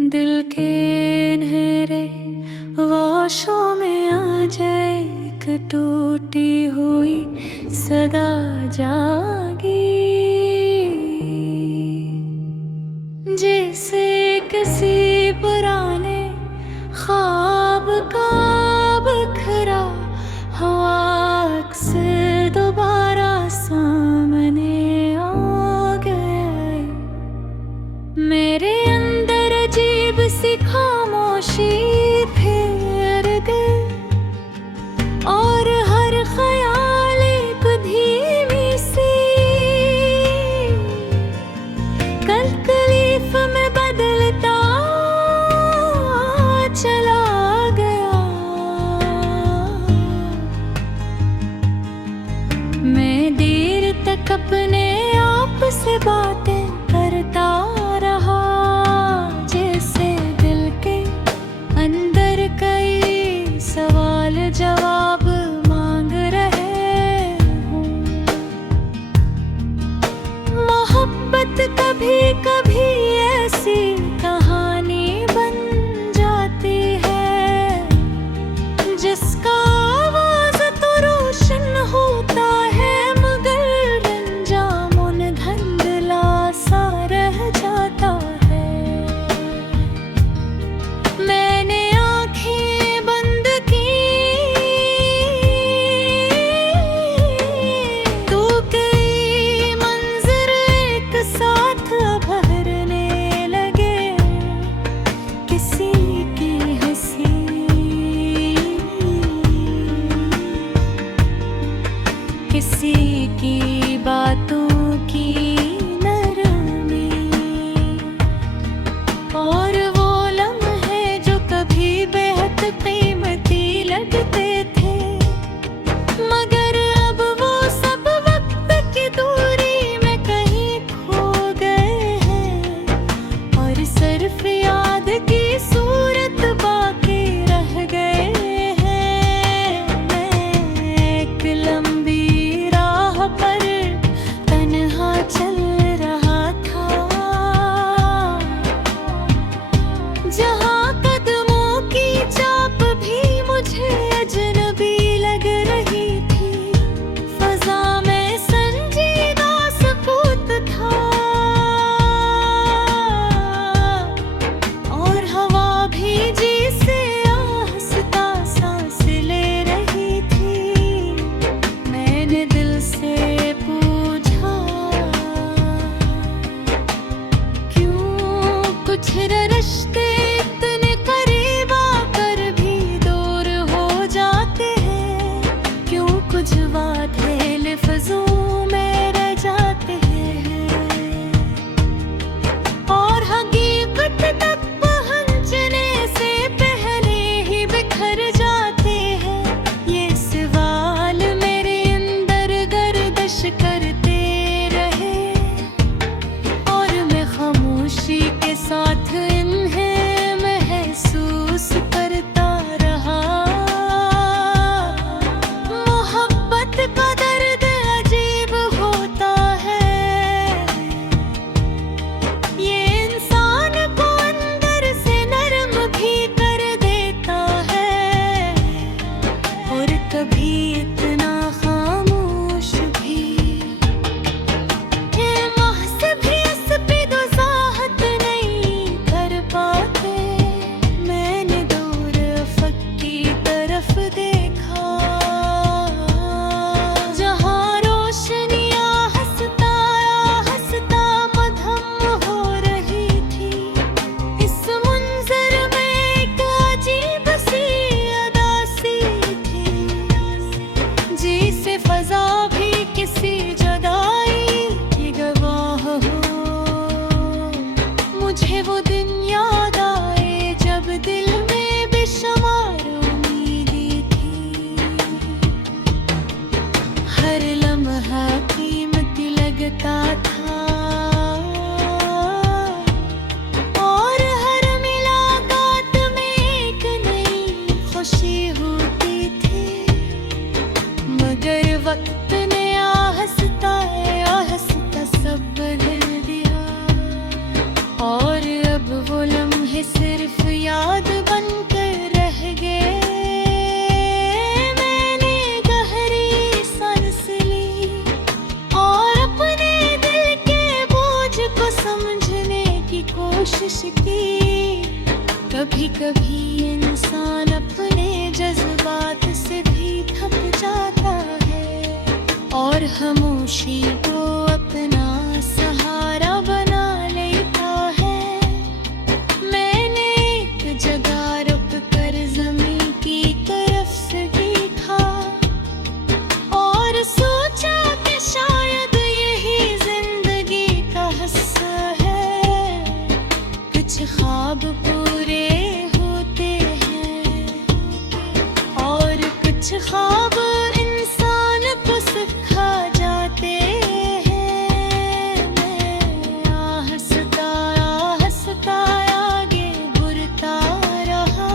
दिल के अंधेरे वाशों में आ जाए एक टूटी हुई सदा जागी, जैसे किसी पुराने ख्वाब का बिखरा हुआ अक्स दोबारा सामने आ गया। मेरे अंदर अजीब सी खामोशी फिर गई और हर ख्याल एक धीमी सी तकलीफ में बदलता चला गया। मैं देर तक अपने आप से बातें करता रहा, जैसे दिल के अंदर कई सवाल जवाब मांग रहे हूँ। मोहब्बत कभी कभी ऐसी कहानी बन जाती है जिसका आवाज तो रोशन होता है मगर रंजामुन धुंधला सा रह जाता है। मैंने आँखें बंद की तो कई मंजर एक साथ भरने लगे, किसी की हंसी किसी की बातों की नरमी, और वो लम्हे जो कभी बेहद कीमती लगते थे मगर अब वो सब वक्त की दूरी में कहीं खो गए हैं, और सिर्फ याद की सूरत बाकी रह गए हैं। मैं एक लंबी राह पर तन्हा चल रहा था, जहाँ कदमों की चाप भी मुझे अजनबी लग रही थी। फजा में संजीदा सुकूत था और हवा भीजी से आहिस्ता सांस ले रही थी। मैंने दिल से पूछा, क्यों कुछ रिश्ते इतने करीब आकर भी दूर हो जाते हैं, क्यों कुछ वादे लफ्ज़ों में रह जाते हैं और हकीकत तक पहुंचने से पहले ही बिखर जाते हैं। ये सवाल मेरे अंदर गर्दिश करते रहे और मैं खामोशी के साथ इन्हें आज को समझने की कोशिश की। कभी कभी इंसान अपने जज्बात से भी थक जाता है और खामोशी को अपना सहारा बना लेता है। मैंने एक जगह रुक कर ज़मीं की तरफ से देखा और सोचा कि शायद यही जिंदगी का हिस्सा है। कुछ ख्वाब पूरे होते हैं और कुछ ख्वाब इंसान को सिखा जाते हैं। मैं हंसता आगे बढ़ता रहा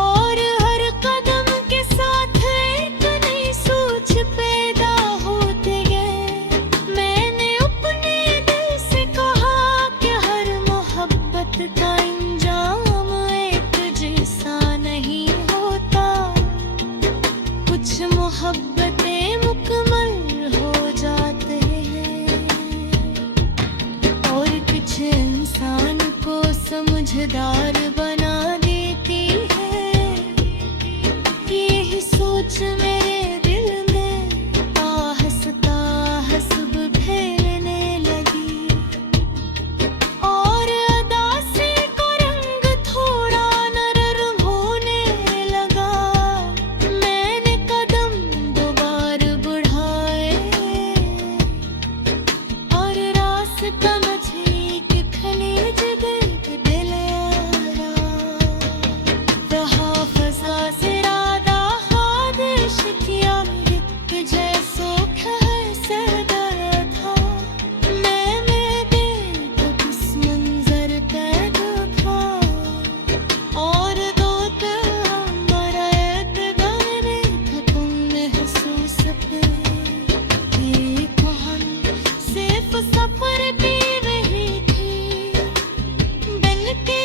और हर कदम के साथ एक नई सोच पैदा होते गए। मैंने अपने दिल से कहा कि हर मोहब्बत का अंजाम एक जैसा नहीं होता। कुछ मोहब्बतें मुकम्मल हो जाते हैं और कुछ इंसान को समझदार बना देती है। यही सोच मेरे दिल में आहिस्ता हसब फैलने लगी और उदासी का रंग थोड़ा नरम होने लगा। मैंने कदम दोबारा बढ़ाए और रास्ता मुझे एक खली जगह पे ले आया। रहा फजा से रादा खादिश किया एक जैसो खसदा था। मैंने देखा किस मंजर कैद था और दो हमारा एतबार था तुम महसूस पे। एक हम सिर्फ सफर भी नहीं थी बल्कि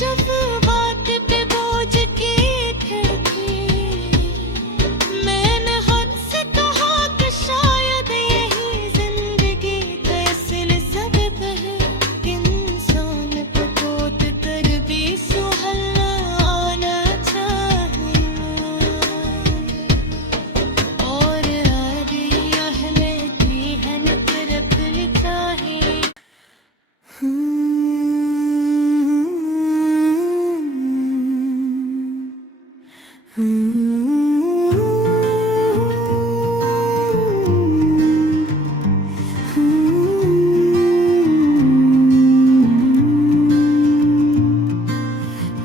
जज्बात पे बोझ की खिड़की। मैंने खुद से कहा कि शायद यही जिंदगी का असली सबक है। इंसान को खोद कर भी सुहलना आना चाहिए और आदि अहले की हन तरफ लिखा है।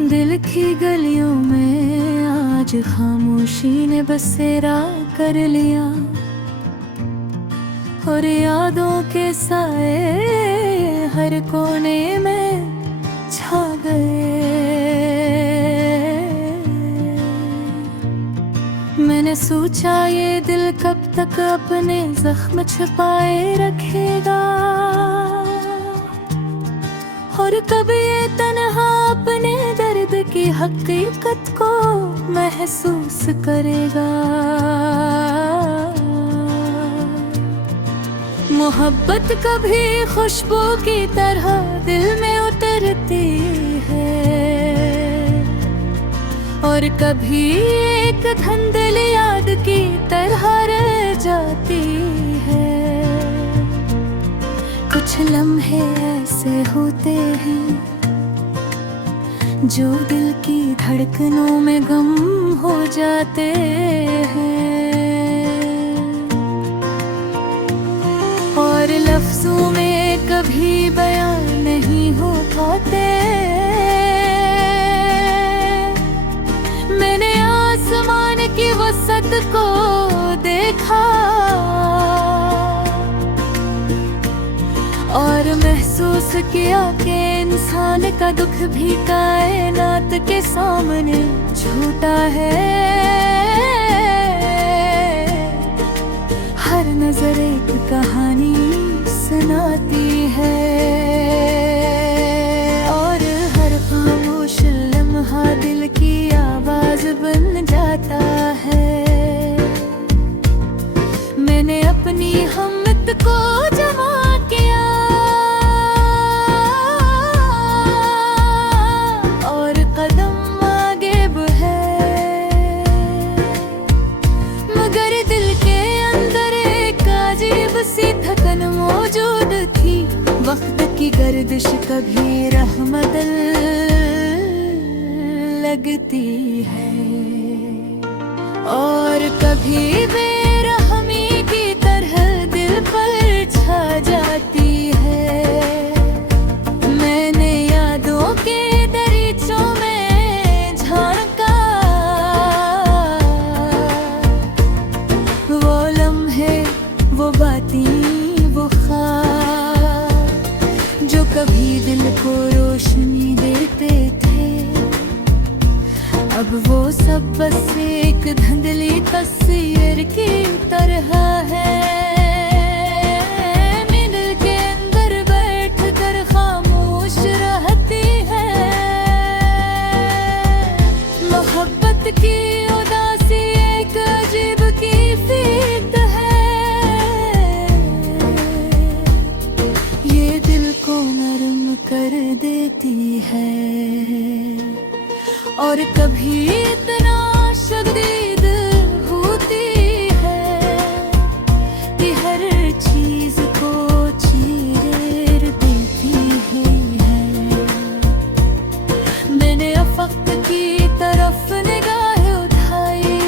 दिल की गलियों में आज खामोशी ने बसेरा कर लिया और यादों के साए हर कोने में छा गए। मैंने सोचा ये दिल कब तक अपने जख्म छुपाए रखेगा और कब ये तन्हा अपने दर्द की हकीकत को महसूस करेगा। मोहब्बत कभी खुशबू की तरह दिल में उतरती है और कभी एक धुंधली याद की तरह रह जाती है। कुछ लम्हे ऐसे होते हैं जो दिल की धड़कनों में गम हो जाते हैं और लफ्जों में कभी बयान नहीं हो पाते। मैंने आसमान की वसत को देखा और महसूस किया कि इंसान का दुख भी कायनात के सामने झूठा है। हर नजर एक कहानी सुनाती है और हर खामोश लम्हा दिल की आवाज बन जाता है। मैंने अपनी हिम्मत को जमा किया वक्त की गर्दिश कभी रहमतल लगती है और कभी बेरहमी की तरह दिल पर छा जाती है। मैंने यादों के दरीचों में झांका, वो लम्हे, वो बातें, वो ख्वाब जो कभी दिल को रोशनी देते थे, अब वो सब बस एक धुंधली तस्वीर की तरह है। दिल के अंदर बैठ कर खामोश रहती है, मोहब्बत की उदासी एक अजीब कैफियत है। ये दिल को नरम कर देती है और कभी इतना शदीद होती है कि हर चीज को चीर देती है। मैंने अफक की तरफ निगाह उठाई,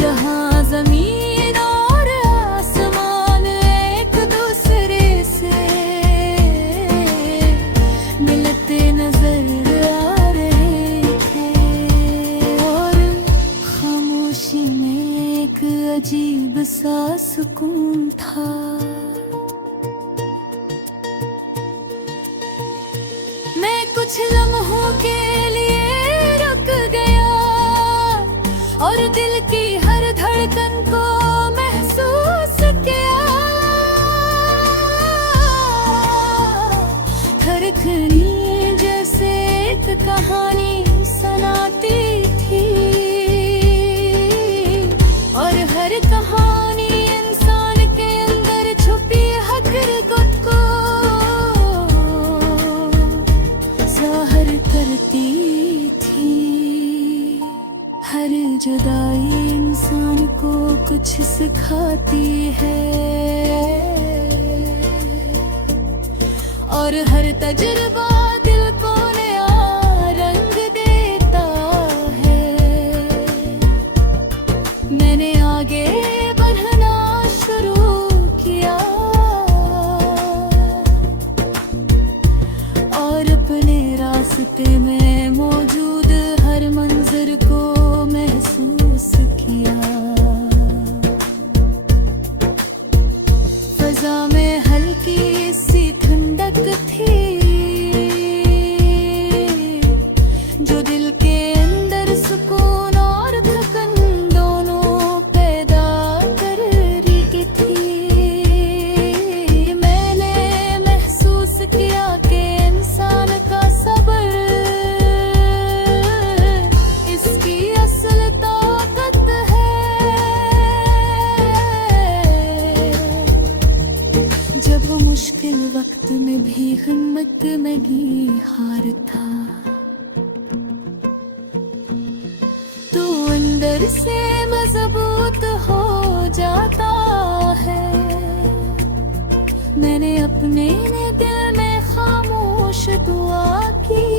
जहां जमीन और आसमान एक दूसरे से मिलते नजर अजीब सा सुकून था। मैं कुछ लम्हों के लिए रुक गया और दिल की हर धड़कन को महसूस किया। धड़कनी जैसे एक कहानी सुनाती थी और हर कहानी इंसान के अंदर छुपी हकीकत को ज़ाहिर करती थी। हर जुदाई इंसान को कुछ सिखाती है और हर तजुर्बा दिल को नया रंग देता है। मैंने आगे बढ़ना शुरू किया और अपने रास्ते में मौजूद हर मंजर को महसूस किया। फजा में हल्की सी ठंडक थी जो दिल के अंदर सुकून और थकन मुश्किल वक्त में भी हिम्मत नहीं हारता, तो अंदर से मजबूत हो जाता है। मैंने अपने दिल में खामोश दुआ की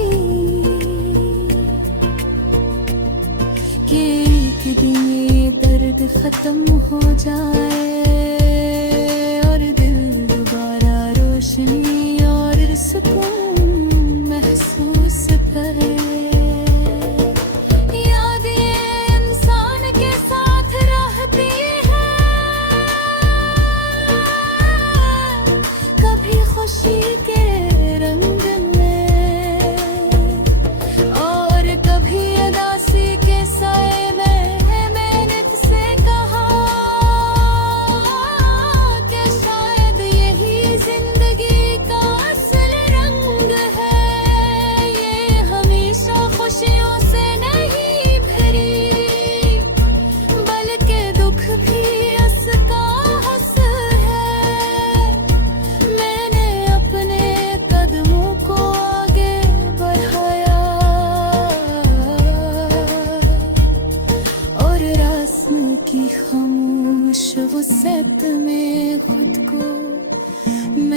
कि एक दिन ये दर्द खत्म हो जाए और दिल दोबारा रोशनी और सुकून महसूस करे। खुशी के रंग में और कभी उदासी के साए में मैंने तुझसे कहा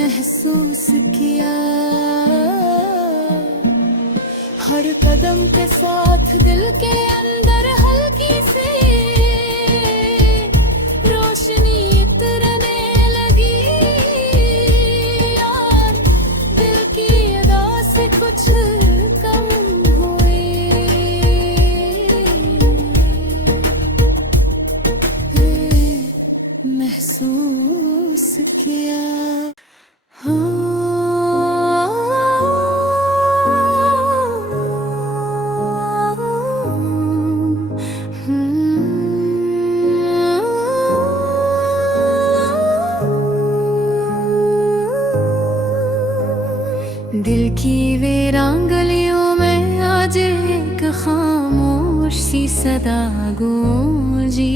महसूस किया। हर कदम के साथ दिल के अंदर हल्की सी रोशनी इतरने लगी। यार दिल की अदा से कुछ कम हुई। महसूस किया। दिल की वीरांगलियों में आज एक खामोश सी सदा गूंजी,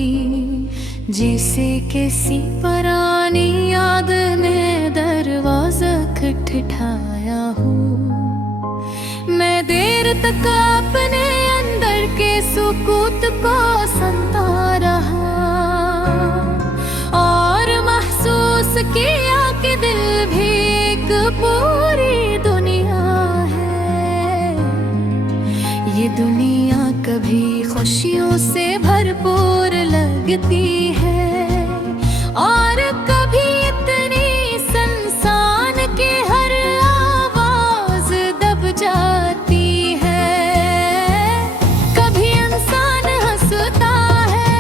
जैसे किसी पुरानी याद ने दरवाजा खटखटाया हो। मैं देर तक अपने अंदर के सुकूत को सुनता रहा और महसूस किया कि दिल भी एक पूरी दुनिया है। ये दुनिया कभी खुशियों से भरपूर लगती है और कभी इतनी सुनसान कि हर आवाज दब जाती है। कभी इंसान हंसता है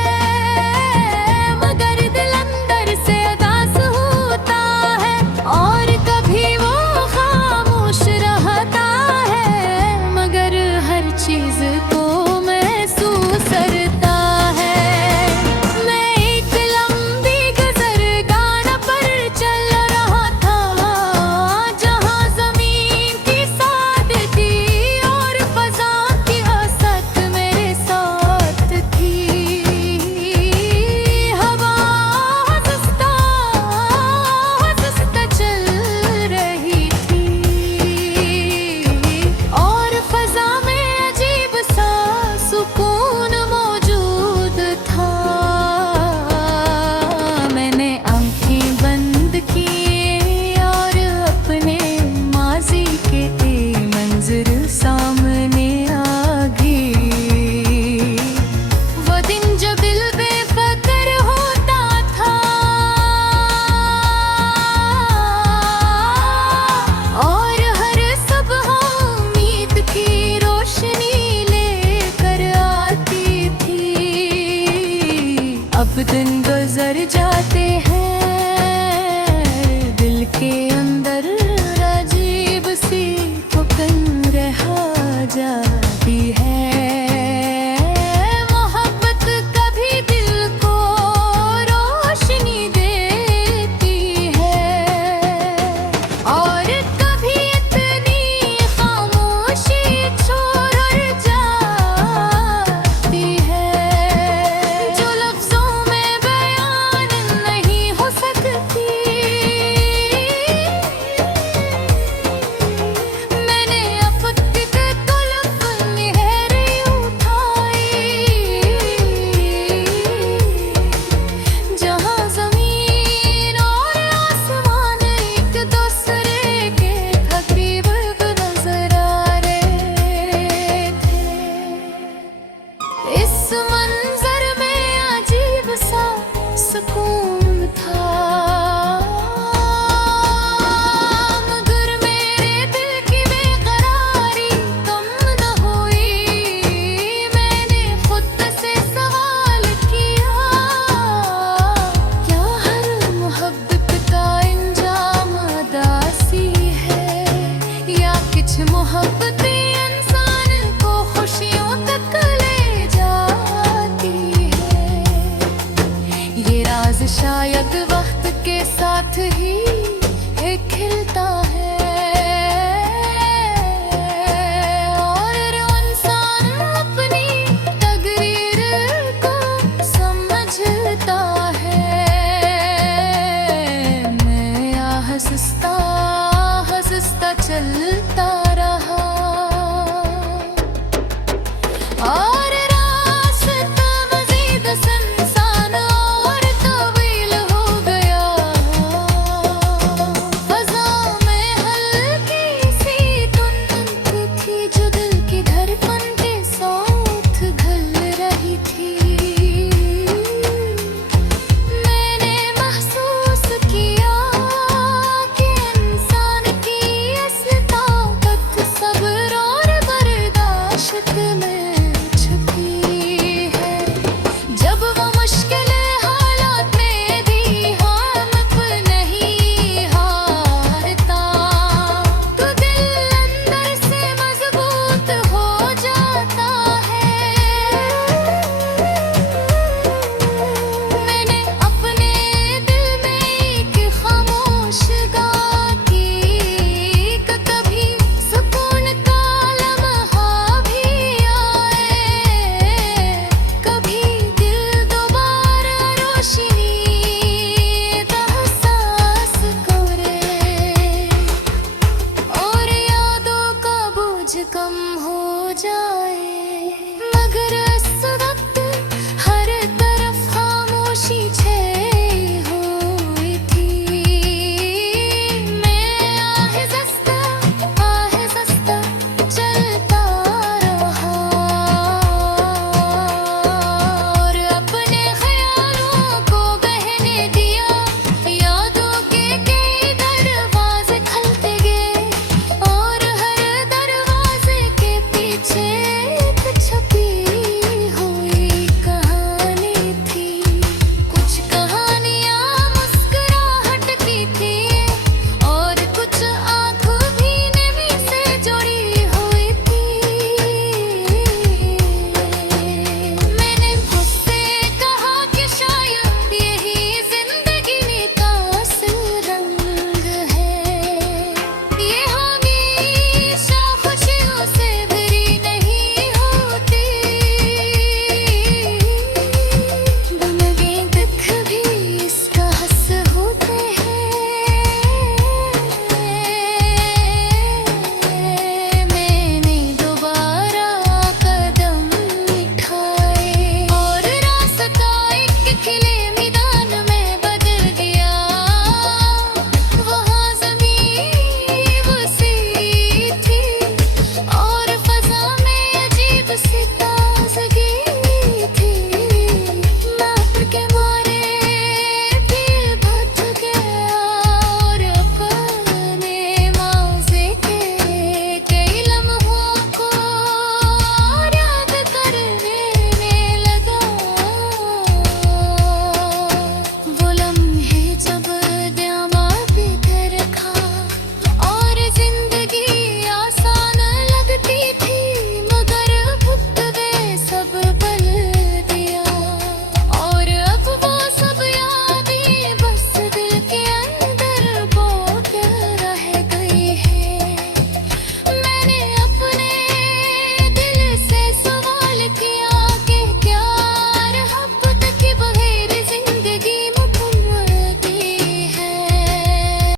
मगर दिल अंदर से उदास होता है और कभी वो खामोश रहता है मगर हर चीज को महसूस करता है। मैं एक लंबी गजर गाना पर चल रहा था जहाँ जमीन की साथ थी और फजा की हसत मेरे साथ थी। हवा हंसता हंसता चल रही थी और फजा में अजीब सा सुकून मौजूद था। मैंने आंखें बंद की और अपने माजी के मंजर सामने आ गई। वो दिन जब दिल बेफिक्र होता था और हर सुबह उम्मीद की रोशनी लेकर आती थी। अब दिन गुजर जाते हैं दिल के अंदर अजीब सी थकन रह जाती है। मोहब्बत कभी दिल को रोशनी देती है और कभी इतनी खामोशी छोड़ जाती है जो लफ्जों में बयान नहीं हो सकती। मैंने अफक के तुल्फ लहरें उठाई जहाँ जमीन और आसमान एक दूसरे के करीब नजर आ रहे थे। इस मंजर में अजीब सा सुकून था मगर मेरे दिल की बेकरारी कम न हुई। मैंने खुद से सवाल किया क्या हर मोहब्बत का इंजाम उदासी है या कुछ मोहब्बतें इंसान को खुशियों तक ले जाती है। ये राज शायद वक्त के साथ ही खिलता है और इंसान अपनी तकदीर को समझता है। मैं हंसता हंसता चलता